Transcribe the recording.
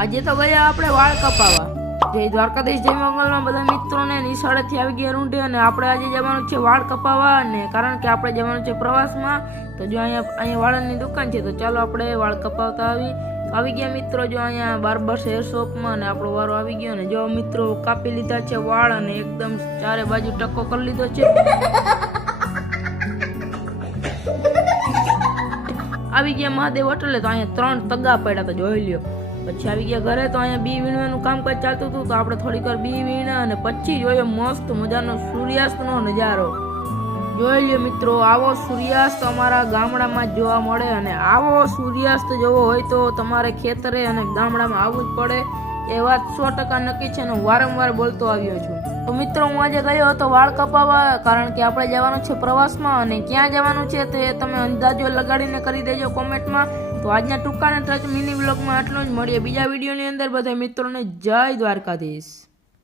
આજે તો ગયા આપણે વાળ કપાવવા. જય દ્વારકાધીશ, જય મંગલમાં બધા મિત્રોને નિશાળેથી આવી ગયા રૂંઢે અને આપણે આજે જવાનું છે વાળ કપાવવા. અને કારણ કે આપણે જવાનું છે પ્રવાસમાં, તો જો અહીંયા વાળની દુકાન છે, તો ચાલો આપણે વાળ કપાવતા આવી ગયા મિત્રો. જો અહીંયા બાર્બર્સ હેર શોપમાં અને આપણો વારો આવી ગયો. અને જો મિત્રો કાપી લીધા છે વાળ અને એકદમ ચારે બાજુ ટકો કરી લીધો છે. આવી ગયા મહાદેવ હોટલે, તો અહીંયા 3 તગા પડ્યા, તો જોઈ લ્યો. પછી આવી ગયા ઘરે, તો અહીંયા બી વીણવાનું કામકાજ ચાલતું હતું, તો આપણે થોડીક વાર બી વીણા અને પછી જોયો મસ્ત મજાનો સૂર્યાસ્તનો નજારો. જોઈ લ્યો મિત્રો, આવો સૂર્યાસ્ત અમારા ગામડામાં જ જોવા મળે. અને આવો સૂર્યાસ્ત જોવો હોય તો તમારે ખેતરે અને ગામડામાં આવવું જ પડે. એ વાત 100% નક્કી છે, અને વારંવાર બોલતો આવ્યો છું. તો મિત્રો હું આજે ગયો હતો વાળ કપાવવા, કારણ કે આપણે જવાનું છે પ્રવાસમાં. અને ક્યાં જવાનું છે તે તમે અંદાજો લગાડીને કરી દેજો કોમેન્ટમાં. તો આજના ટૂંકા અને મિની વ્લોગમાં આટલું જ. મળીએ બીજા વિડીયોની અંદર. બધા મિત્રોને જય દ્વારકાધીશ.